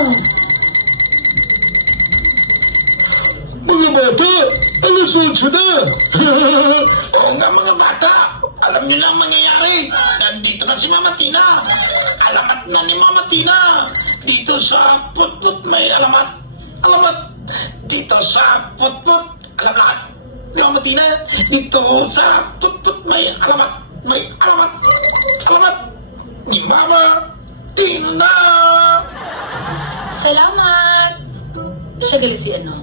Mga bata, alas 8 na. Oo nga mga bata, alam niyo na ang mangyayari. Nandito na si Mama Tina. Alamat na ni Mama Tina. Dito sa Putput may alamat. Alamat. Dito sa Putput, alamat. Ni Mama Tina. Dito sa Putput may alamat. May alamat. Alamat. Ni Mama Tina. Salamat. Siya gali si ano?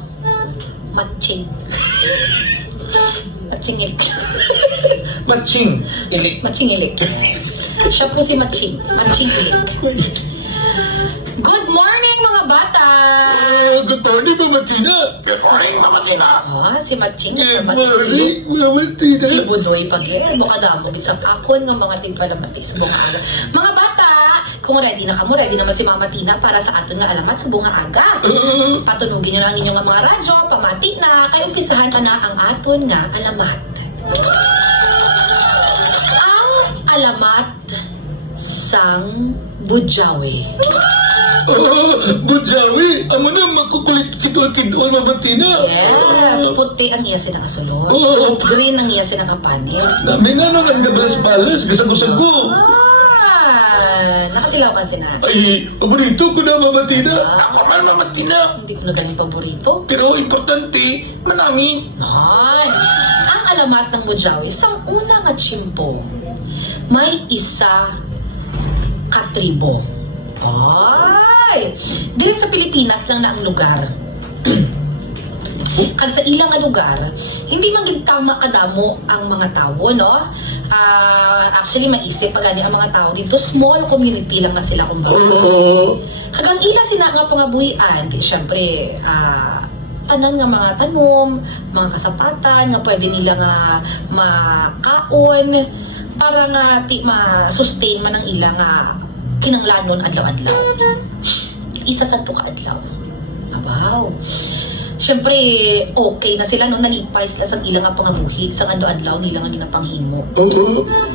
Matching. Matching ilik. Matching. Ilik. Matching ilik. Siya po si Matching. Matching ilik. Good morning mga bata! Good morning, Mama Tina. Good morning, Mama Tina. Si Matching. Good morning, Mama Tina. Si Budoy Pagler. Mga damo. Isang akon ng mga tigpalamatis. Mga bata, kung ready na kamo, ready naman si Mama Tina para sa aton nga alamat sa bunga aga. Patunugin nyo lang inyong mga radyo, pamati na, kaya umpisahan na ang aton nga alamat. Ang alamat sang Budjawi. Budjawi, amo na makukulit kidol-kidol, Mama Tina. Yes, puti ang iya sinakasulod. Green ang iya sinakapanit. Dami na nung ang gabalas-balas, gasag-usag-go. Nakatilaw ka si natin. Ay, paborito ko na, Mama Tina. Ako man, Mama Tina. Hindi ko na galing paborito. Pero importante, manami. Man, ang alamat ng Budjawi, sa unang at tsimpo, may isa katribo. Ay! Dili sa Pilipinas lang na ang lugar. Kag sa ilang lugar, hindi man gid tama kadamo ang mga tao, no? Actually, maisip pag ang mga tao dito, small community lang na sila kumbaga. Kagang ila sila nga pangabuhian, syempre, tanang nga mga tanom, mga kasapatan, na pwede nila nga makaon, para nga ma-sustain man ang ilang kinanglanon adlaw-adlaw. Isa sa tuka adlaw. Abaw. Siyempre, okay na sila nung nalipay sila sa ilang pangabuhi, sa adlaw-adlaw nila nga ginapanghimo.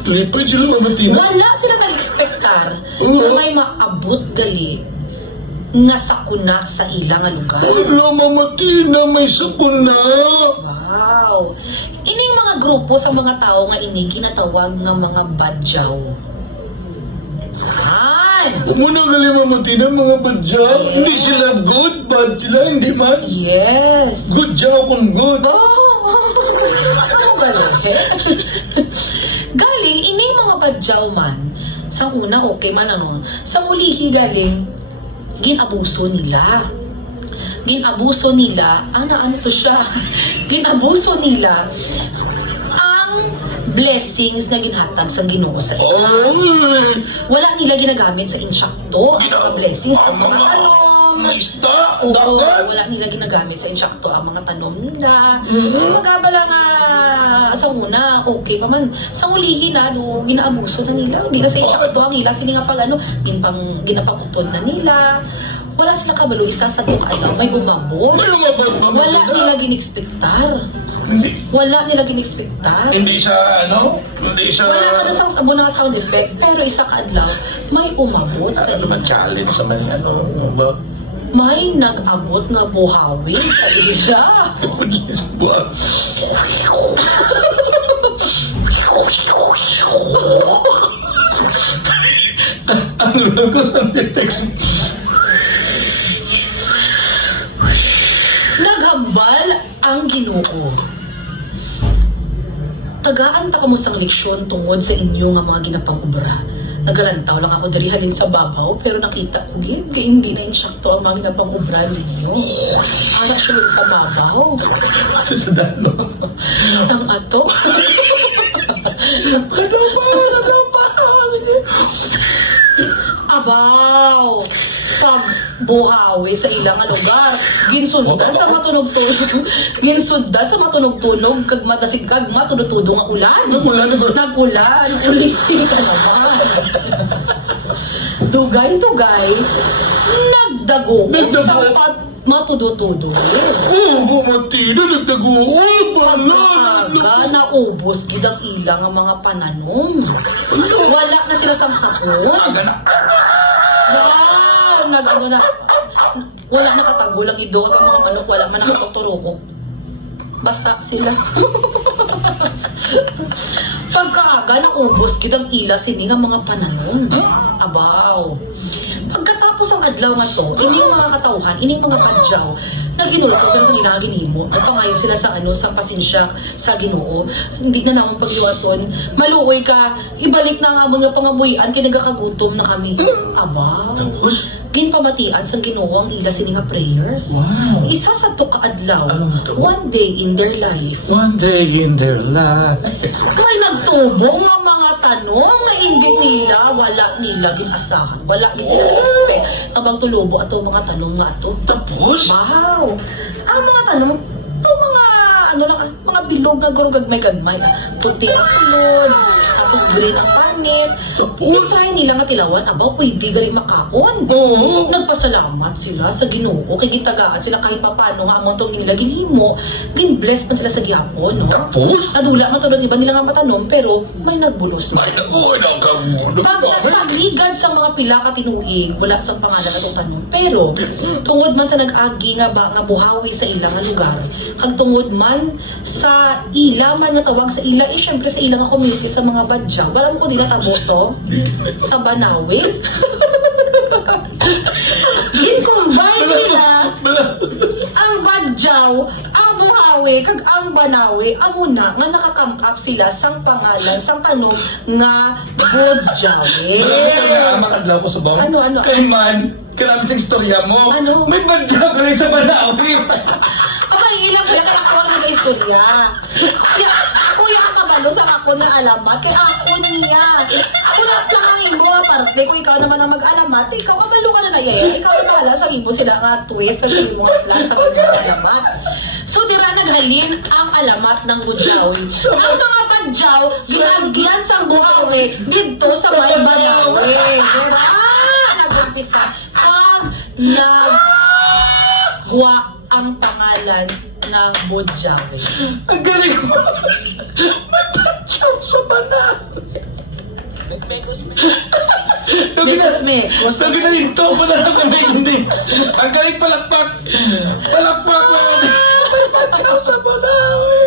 Nalipay sila, Mama Tina. Wala sila nag-expectar na may maabot gali nga sakuna sa ilang lugar. Wala, Mama Tina, may sakuna. Wow. Ini yung mga grupo sa mga tao nga ini ginatawag nga mga badyaw. Muna gali, Mama Tina, mga badyaw. Yes. Hindi sila good, bad sila, hindi man. Yes. Good jaw kung good. Ano galing? Galing, ini mga badyaw man. Sa una, okay man ano. Sa ulihi galing, ginabuso nila. Ginabuso nila, ano to siya? Ginabuso nila ang blessings na ginhatag sa Ginoo sa ila. Wala nila ginagamit sa insyakto ang blessings ng mga tanom. Wala nila ginagamit sa insyakto ang mga tanom nila. Magabala nga sa una, okay pa man. Sa ulihin na, ginaabuso na nila. Hindi na sa insyakto ang nila. Sila nga pag ginapaputod na nila. Wala sila kabalo, isa sa tukala, may umabot. Wala nila ginexpectar. Wala nila ginexpectar. Hindi siya, Hindi siya... Wala ka na sa abo na sound effect, pero isa kaadlaw, may umabot sa ila. Challenge sa mga May nag-abot nga buhawi sa ila. Ang lagos ng text. Naghambal ang Ginoo. Tagaan ta kamo sang leksyon tungod sa inyo nga mga ginapang-obra. Nagalantaw lang ako dari halin sa babaw, pero nakita ko gid kay hindi na insakto ang mga ginapang-obra ninyo. Anak sulod sa babaw. Susundan, no? Sang ato. Abaw! Pag buhawi sa ilang lugar, ginsunda sa matunog-tunog, ginsunda sa matunog-tunog, kag matasigkag matudod-tudong ang ulan. Nag-ulan, ulitin ka naman. Dugay-dugay, nagdago sa matudod-tudong. Mama Tina, nagdagoon. Pagkakaga, naubos gid ang ilang ang mga pananom. Wala na sila sa sakon. Wow! ano na, wala nakatago lang ido, ang mga manok, wala man nakatuturoko. Basta sila. Pagkaaga, naubos gid ang ila sini nga mga pananon. Abaw. Pagkatapos ang adlaw nga to, ining mga katawhan, ining mga padyaw, naginulso sila sa nilang ginimo. At pangayo sila sa sa pasensya sa Ginoo. Hindi na namang pagliwaton. Maluoy ka, ibalik na nga mga pangamuyan, kinagakagutom na kami. Abaw. Ginpamatian sa Ginoo ang ila sini nga prayers. Wow. Isa sa to kaadlaw, Ano to? one day in their life. One day in their life. May nagtubo nga mga tanong nga hindi nila, wala nila ginasahan. Wala din sila expect na magtulubo ato mga tanong nga ato. Tapos? Wow! Ang mga tanong, ito mga, ano lang, mga bilog na gurugagmay-gagmay. Puti ang sulod, tapos green ang pangit. Try nila nga tilawan, aba, pwede gali makakon. Oo. Nagpasalamat sila sa Ginoo, kay gitagaan sila kahit papano nga among itong nila ginimo, gin-bless pa sila sa gihapon, no? Tapos? Nadula man tulad iba nila nga matanom, pero may nagbulos na. Ay, naku, nagkagulo. Pagligad sa mga pila ka tinuig, wala sa pangalan at tanong. Pero, tungod man sa nag-agi nga ba, nga buhawi sa ilang nga lugar, kag tungod man sa ila, man nga tawag sa ila, syempre sa ilang nga community, sa mga badya, wala mo ko nila taboto, sa Banawe. Gin-combine nila ang badyaw, ang buhawi, kag ang Banawe, amuna nga nakakam up sila sang pangalan, sang tanong nga Bodyawe. Makadlaw ko sa bawang. Ano? Kay man, karami sa istorya mo. Ano? May badya ka rin sa Banawi. Okay, ilang kaya nakakawag na istorya. Ako yung kabalo sa ako na alamat, kaya ako niya. Ako na lang ang imo, parte kung ikaw naman ang mag-alamat, ikaw kabalo ka na na yan. Ikaw ang bahala sa imo sila nga twist at sa imo plan sa mga alamat. So, tira naghalin ang alamat ng Bodyawe. Ang mga badyaw, ginagyan sa buhawi dito sa may Banawe. Nag-umpisa ang nagwa ang pangalan ng Bodyawe. Ang galing mo. May badya sa Banawi. Mekos-mekos. Ang galing to. Wala na kung hindi. Ang galing palakpak. Palakpak mo. May badya sa Banawi.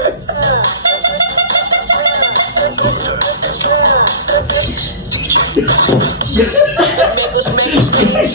Mekos-mekos.